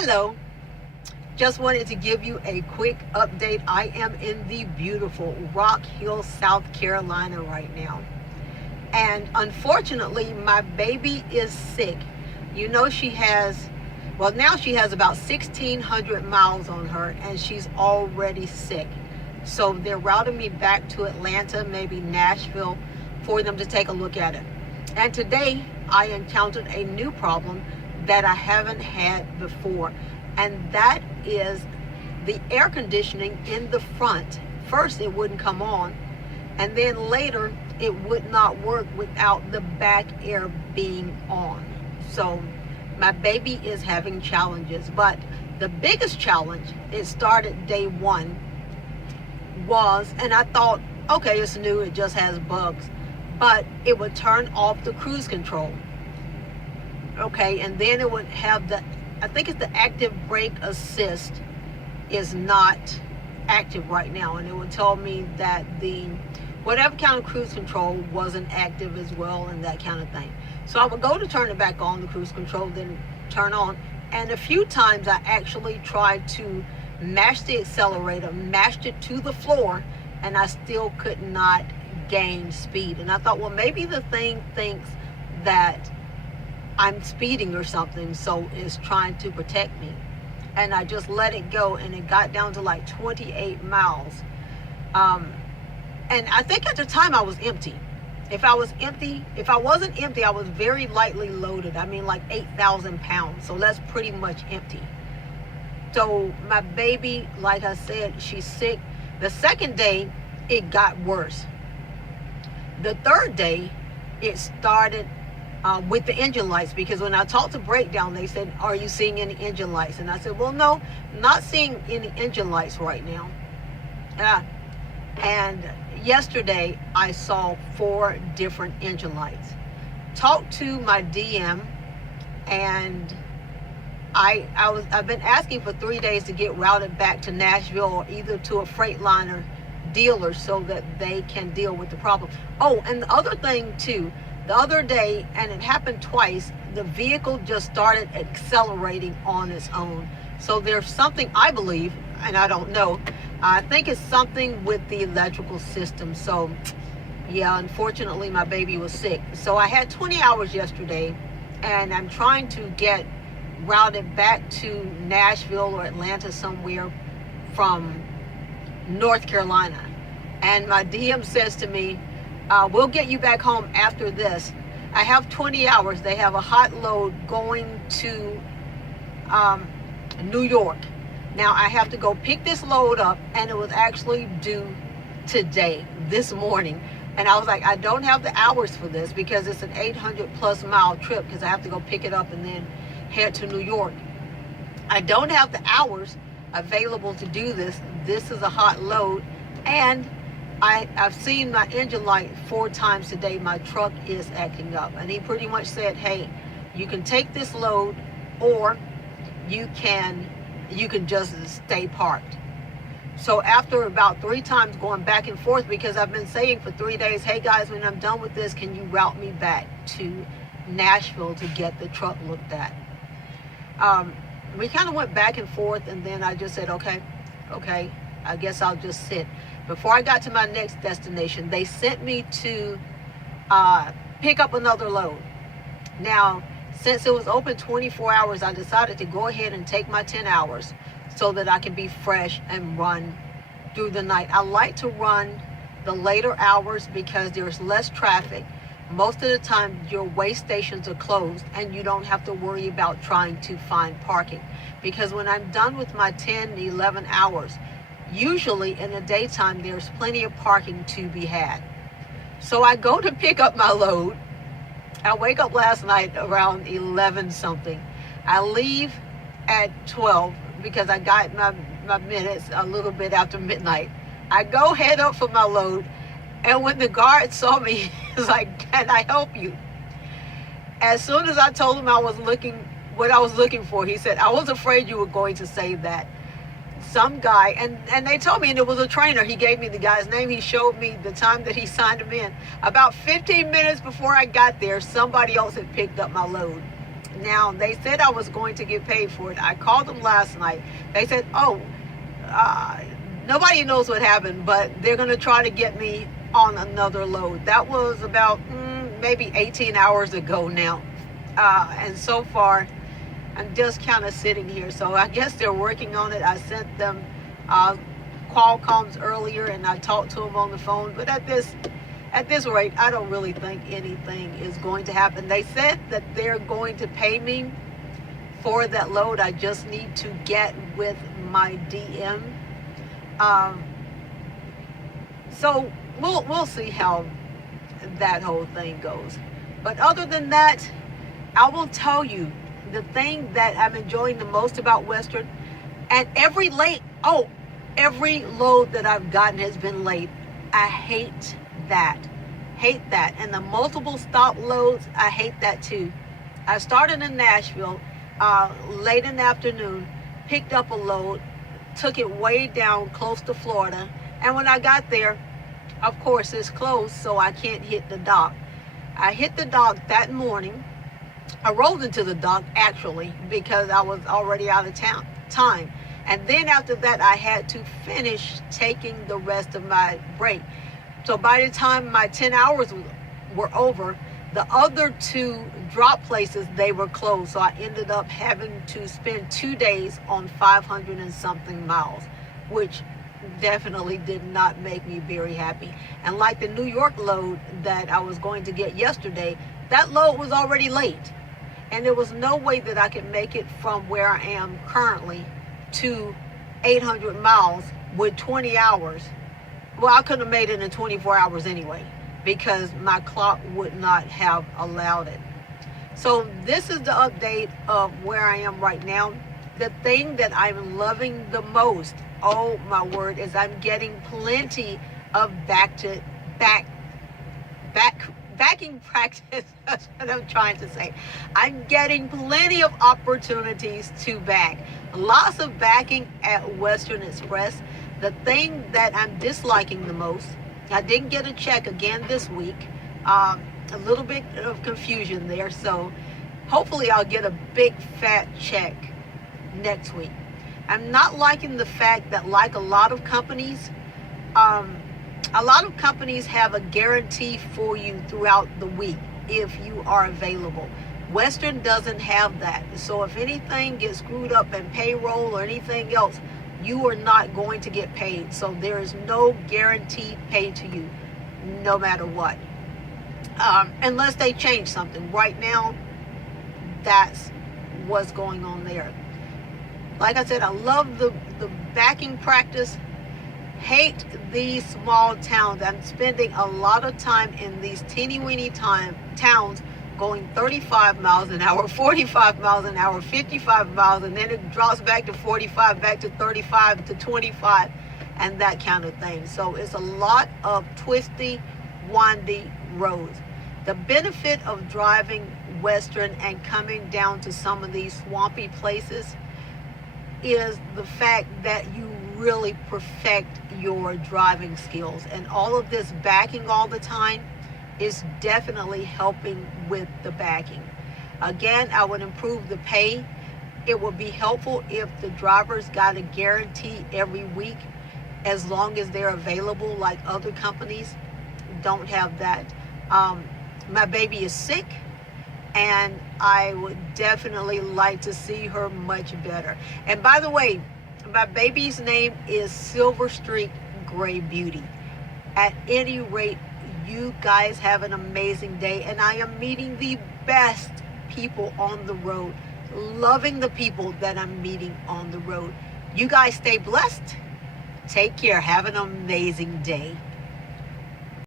Hello, just wanted to give you a quick update. I am in the beautiful Rock Hill, South Carolina right now. And unfortunately, my baby is sick. You know, now she has about 1,600 miles on her and she's already sick. So they're routing me back to Atlanta, maybe Nashville, for them to take a look at it. And today I encountered a new problem that I haven't had before, and that is the air conditioning in the front. First it wouldn't come on, and then later it would not work without the back air being on. So my baby is having challenges, but the biggest challenge, it started day one, was, and I thought, okay, it's new, it just has bugs, but it would turn off the cruise control. Okay, and then it would have I think it's the active brake assist is not active right now, and it would tell me that the whatever kind of cruise control wasn't active as well, and that kind of thing. So I would go to turn it back on, the cruise control, then turn on, and a few times I actually tried to mash the accelerator, mashed it to the floor, and I still could not gain speed. And I thought, well, maybe the thing thinks that I'm speeding or something, so it's trying to protect me. And I just let it go, and it got down to like 28 miles. And I think at the time I was empty. If I wasn't empty, I was very lightly loaded. I mean, like 8,000 pounds. So that's pretty much empty. So my baby, like I said, she's sick. The second day, it got worse. The third day, it started with the engine lights, because when I talked to Breakdown, they said, are you seeing any engine lights? And I said, well, no, not seeing any engine lights right now. And yesterday I saw 4 different engine lights. Talked to my DM, and I've been asking for 3 days to get routed back to Nashville, or either to a Freightliner dealer, so that they can deal with the problem. Oh, and the other thing too, the other day, and it happened twice, the vehicle just started accelerating on its own. So there's something, I believe, and I don't know, I think it's something with the electrical system. So yeah, unfortunately my baby was sick. So I had 20 hours yesterday, and I'm trying to get routed back to Nashville or Atlanta somewhere from North Carolina. And my DM says to me, we'll get you back home after this. I have 20 hours. They have a hot load going to New York. Now I have to go pick this load up, and it was actually due today, this morning. And I was like, I don't have the hours for this, because it's an 800+ mile trip, because I have to go pick it up and then head to New York. I don't have the hours available to do this. This is a hot load, and I've seen my engine light 4 times today. My truck is acting up, and he pretty much said, hey, you can take this load, or you can just stay parked. So after about 3 times going back and forth, because I've been saying for 3 days, hey guys, when I'm done with this, can you route me back to Nashville to get the truck looked at? We kind of went back and forth, and then I just said, okay, I guess I'll just sit. Before I got to my next destination, they sent me to pick up another load. Now, since it was open 24 hours, I decided to go ahead and take my 10 hours so that I can be fresh and run through the night. I like to run the later hours because there's less traffic. Most of the time, your way stations are closed, and you don't have to worry about trying to find parking. Because when I'm done with my 10, 11 hours, usually in the daytime, there's plenty of parking to be had. So I go to pick up my load. I wake up last night around 11 something. I leave at 12 because I got my minutes a little bit after midnight. I go head up for my load, and when the guard saw me, he's like, can I help you? As soon as I told him what I was looking for, he said, I was afraid you were going to say that. Some guy, and they told me, and it was a trainer, he gave me the guy's name, he showed me the time that he signed him in. About 15 minutes before I got there, somebody else had picked up my load. Now, they said I was going to get paid for it. I called them last night. They said, oh, nobody knows what happened, but they're going to try to get me on another load. That was about maybe 18 hours ago now. And so far, I'm just kind of sitting here. So I guess they're working on it. I sent them Qualcomm's earlier, and I talked to them on the phone. But at this rate, I don't really think anything is going to happen. They said that they're going to pay me for that load. I just need to get with my DM. So we'll see how that whole thing goes. But other than that, I will tell you the thing that I'm enjoying the most about Western, and every load that I've gotten has been late. I hate that. And the multiple stop loads, I hate that too. I started in Nashville late in the afternoon, picked up a load, took it way down close to Florida, and when I got there, of course it's closed, so I can't hit the dock. I hit the dock that morning. I rolled into the dock actually because I was already out of time. And then after that, I had to finish taking the rest of my break. So by the time my 10 hours were over, the other two drop places, they were closed. So I ended up having to spend 2 days on 500 and something miles, which definitely did not make me very happy. And like the New York load that I was going to get yesterday, that load was already late. And there was no way that I could make it from where I am currently to 800 miles with 20 hours. Well, I couldn't have made it in 24 hours anyway, because my clock would not have allowed it. So this is the update of where I am right now. The thing that I'm loving the most, oh my word, is I'm getting plenty of backing practice. That's what I'm trying to say. I'm getting plenty of opportunities to back. Lots of backing at Western Express. The thing that I'm disliking the most, I didn't get a check again this week. A little bit of confusion there. So hopefully I'll get a big fat check next week. I'm not liking the fact that, like a lot of companies have a guarantee for you throughout the week if you are available. Western doesn't have that. So if anything gets screwed up in payroll or anything else, you are not going to get paid. So there is no guaranteed pay to you, no matter what. Unless they change something. Right now, that's what's going on there. Like I said, I love the backing practice. Hate these small towns. I'm spending a lot of time in these teeny-weeny towns going 35 miles an hour, 45 miles an hour, 55 miles, and then it drops back to 45, back to 35, to 25, and that kind of thing. So it's a lot of twisty, windy roads. The benefit of driving Western and coming down to some of these swampy places is the fact that you really perfect your driving skills, and all of this backing all the time is definitely helping with the backing. Again, I would improve the pay. It would be helpful if the drivers got a guarantee every week, as long as they're available, like other companies don't have that. My baby is sick, and I would definitely like to see her much better. And by the way, my baby's name is Silver Streak Gray Beauty. At any rate, you guys have an amazing day, and I am meeting the best people on the road, loving the people that I'm meeting on the road. You guys stay blessed. Take care. Have an amazing day.